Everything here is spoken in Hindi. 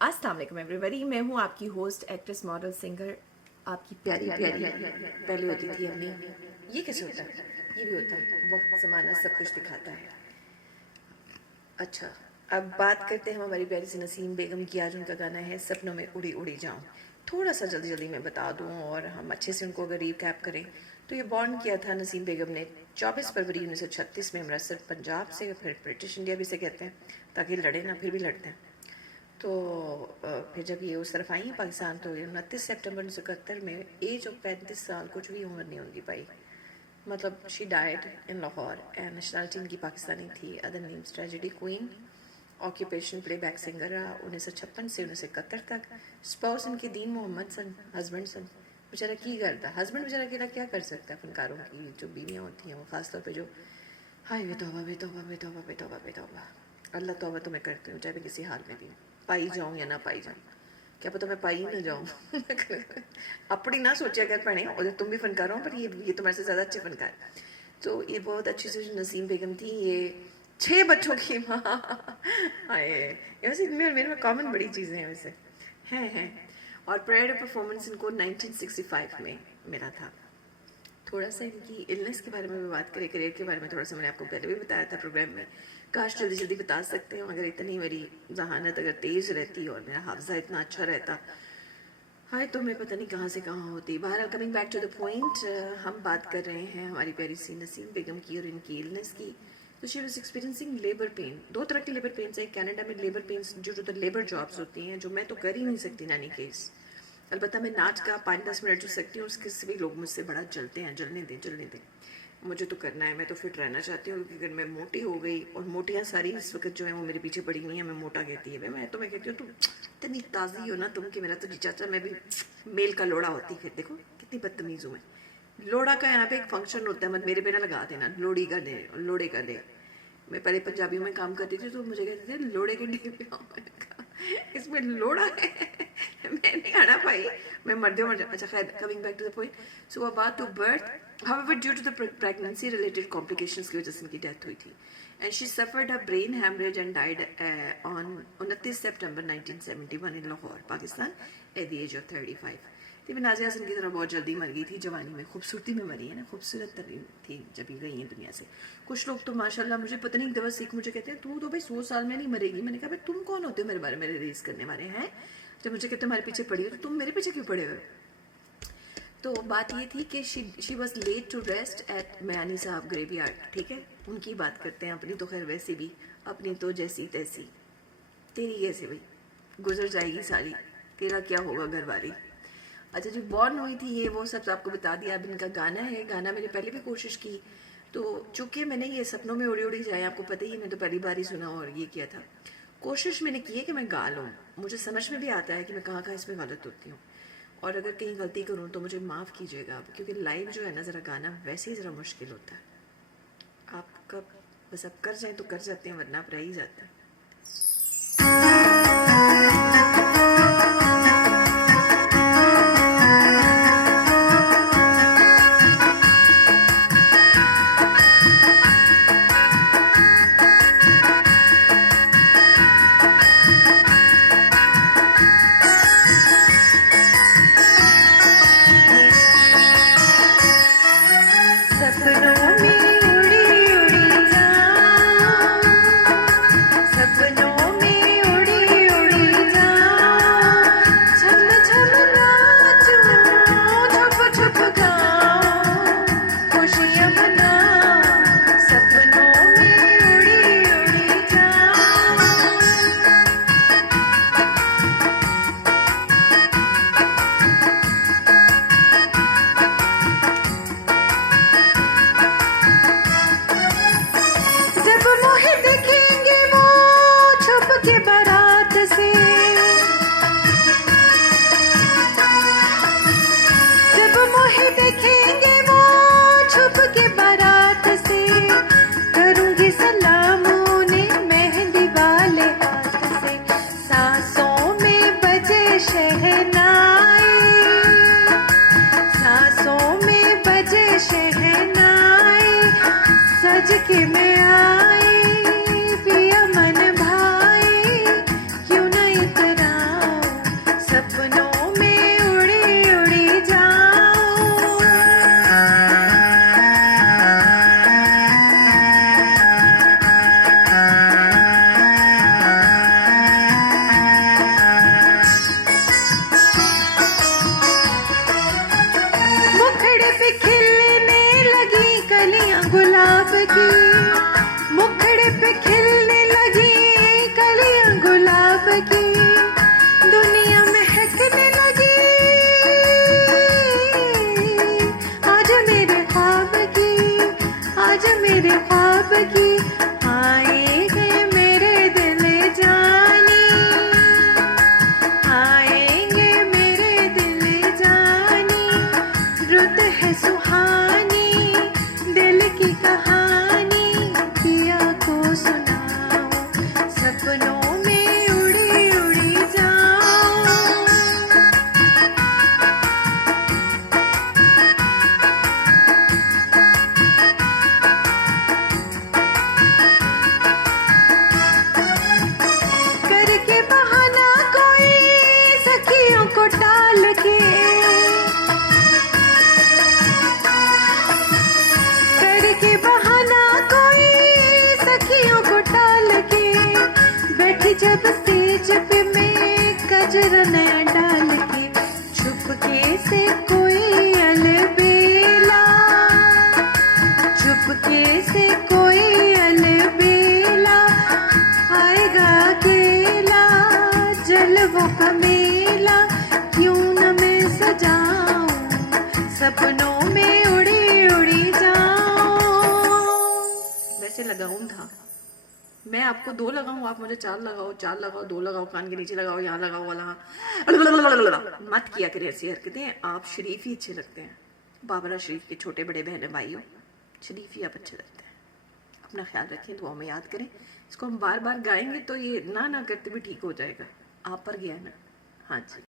अस्सलाम वालेकुम एवरीबॉडी, मैं हूँ आपकी होस्ट, एक्ट्रेस, मॉडल, सिंगर, आपकी प्यारी प्यारी। पहले होती थी हमने, ये कैसे होता है, ये भी होता है, वक्त ज़माना सब कुछ दिखाता है। अच्छा, अब बात करते हैं हमारी प्यारी सी नसीम बेगम की। आज उनका गाना है सपनों में उड़ी उड़ी जाऊँ। थोड़ा सा जल्दी जल्दी मैं बता दूँ और हम अच्छे से उनको अगर रिकैप करें तो ये बॉर्न किया था नसीम बेगम ने 24 फरवरी 1936 में अमृतसर पंजाब से, फिर ब्रिटिश इंडिया भी से कहते हैं ताकि लड़े ना, फिर भी लड़ते हैं। तो फिर जब ये उस तरफ आई पाकिस्तान तो 29 सितंबर 1971 में एज ऑफ 35 साल, कुछ भी उम्र नहीं होगी पाई, मतलब she died in Lahore and nationality इनकी पाकिस्तानी थी। Other names tragedy queen, occupation playback singer रहा 1956 से 1971 तक। स्पाउस इनके दीन मोहम्मद सन, हस्बैंड सन बेचारा की करता, हस्बैंड बेचारा अकेला क्या कर सकता है। फनकारों की जो बीवियाँ होती हैं वो ख़ासतौर पर जो हाय बेतौबा बेतौबा बेतौबा बेतौबा बेतौबा, अल्लाह तौबा तो मैं करती हूँ चाहे मैं किसी हाल में भी पाई जाऊँ या ना पाई जाऊँ, क्या पता मैं पाई ना जाऊँ। अपनी ना सोचा कर पड़े, और तुम भी फनकार हो पर ये तुम्हारे से ज़्यादा अच्छे फनकार। तो ये बहुत अच्छी सी नसीम बेगम थी, ये 6 बच्चों की माँ। आए वैसे मेरे में कॉमन बड़ी चीज़ें हैं वैसे हैं। और प्राइड परफॉर्मेंस इनको 1965 में मिला था। थोड़ा सा इनकी इलनेस के बारे में भी बात करें, करियर के बारे में थोड़ा सा मैंने आपको पहले भी बताया था प्रोग्राम में। काश जल्दी जल्दी बता सकते हैं, अगर इतनी मेरी जहानत अगर तेज़ रहती और मेरा हाफजा इतना अच्छा रहता, हाय तो मैं पता नहीं कहाँ से कहाँ होती। बहरहाल coming back to the point, हम बात कर रहे हैं हमारी प्यारी सी नसीम बेगम की और इनकी इलनेस की। तो she was experiencing labour pain. 2 तरह के लेबर पेन्स है कनाडा में। लेबर पेन्स जो लेबर जॉब्स होती हैं, जो मैं तो कर ही नहीं सकती नानी केस। अलबत्ता मैं नाच का 5-10 मिनट जो सकती हूँ, उसके सभी लोग मुझसे बड़ा जलते हैं। जलने दें, मुझे तो करना है। मैं तो फिट रहना चाहती हूँ क्योंकि अगर मैं मोटी हो गई, और मोटियाँ सारी इस वक्त जो है वो मेरे पीछे पड़ी हुई हैं, मैं मोटा कहती है मैं कहती हूँ तुम इतनी ताज़ी हो ना तुम कि मेरा तो जी चाचा मैं भी मेल का लोड़ा होती। फिर देखो कितनी बदतमीज़ हूँ मैं। लोड़ा का यहाँ पे एक फंक्शन होता है, मत मेरे पे ना लगा देना, लोड़ी का दे, लोड़े का दे। मैं पहले पंजाबियों में काम करती थी तो मुझे कहते थे लोड़े के डे पे आओ, इसमें लोड़ा है। मैं नहीं आना पाई, मैं मर जाऊँ। अच्छा खैर, coming back to the point, so about to birth, however due to the pregnancy related complications की वजह से उनकी डेथ हुई थी, and she suffered a brain hemorrhage and died on 29 September 1971 in Lahore Pakistan at the age of 35। तो नाज़िया हसन की तरह बहुत जल्दी मर गई थी, जवानी में, खूबसूरती में मरी है ना, खूबसूरत तरीन थी जब ये गई हैं दुनिया से। कुछ लोग तो माशाल्लाह, मुझे पता नहीं, एक दफ़ा सीख मुझे कहते हैं तू तो भाई 100 साल में नहीं मरेगी। मैंने कहा भाई तुम कौन होते हो मेरे बारे में रेस करने वाले हैं। जब मुझे कहते तुम्हारे पीछे पड़ी हो तो तुम मेरे पीछे क्यों पड़े हो। तो बात ये थी कि she was laid to rest at Mayani Sahib graveyard. ठीक है, उनकी बात करते हैं। अपनी तो खैर वैसे भी, अपनी तो जैसी तैसी, तेरी कैसे भाई गुजर जाएगी सारी, तेरा क्या होगा घरवारी। अच्छा, जो बॉर्न हुई थी ये वो सब आपको बता दिया। अब इनका गाना है, गाना मैंने पहले भी कोशिश की, तो चूँकि मैंने ये सपनों में उड़ी उड़ी जाए आपको पता ही, मैं तो पहली बार ही सुना और ये किया था। कोशिश मैंने की है कि मैं गा लूँ, मुझे समझ में भी आता है कि मैं कहाँ इसमें गलत होती हूँ, और अगर कहीं गलती करूँ तो मुझे माफ़ कीजिएगा, क्योंकि लाइव जो है ना ज़रा गाना वैसे ही ज़रा मुश्किल होता है। आप कब बस आप कर जाएँ तो कर जाते हैं, वरना आप रह ही जाते हैं। सज के मैं आई पिया मन भाई, क्यों न इतराई। ख्वाब की दुनिया महकने लगी, आज मेरे ख्वाब की, आज मेरे ख्वाब की आएंगे मेरे दिल जानी, आएंगे मेरे दिल जानी, रुत है सुहानी दिल की कहानी, किया को सुनाओ सपनों में उड़ी उड़ी जाओ। करके बहाना कोई सखियों को टाल के, करके बहाना कोई सखियों को टाल के, बैठी जब स्टेज पे मैं कजरा नया डाल के, छुपके से कोई अलबेला, छुपके से कोई अलबेला, आएगा अकेला जलवों का मेला, क्यों न मैं सजाऊं सपनों में उड़ी उड़ी जाऊं। वैसे लगाऊं था मैं, आपको 2 लगाऊं, आप मुझे 4 लगाओ, 4 लगाओ, 2 लगाओ, कान के नीचे लगाओ, यहाँ लगाओ वाला मत किया करें ऐसी हरकतें। आप शरीफ ही अच्छे लगते हैं, बाबरा शरीफ के छोटे बड़े बहन भाइयों, शरीफ ही आप अच्छे लगते हैं। अपना ख्याल रखें, दुआ में याद करें। इसको हम बार बार गाएंगे तो ये ना करते भी ठीक हो जाएगा। आप पर गया ना। हाँ जी।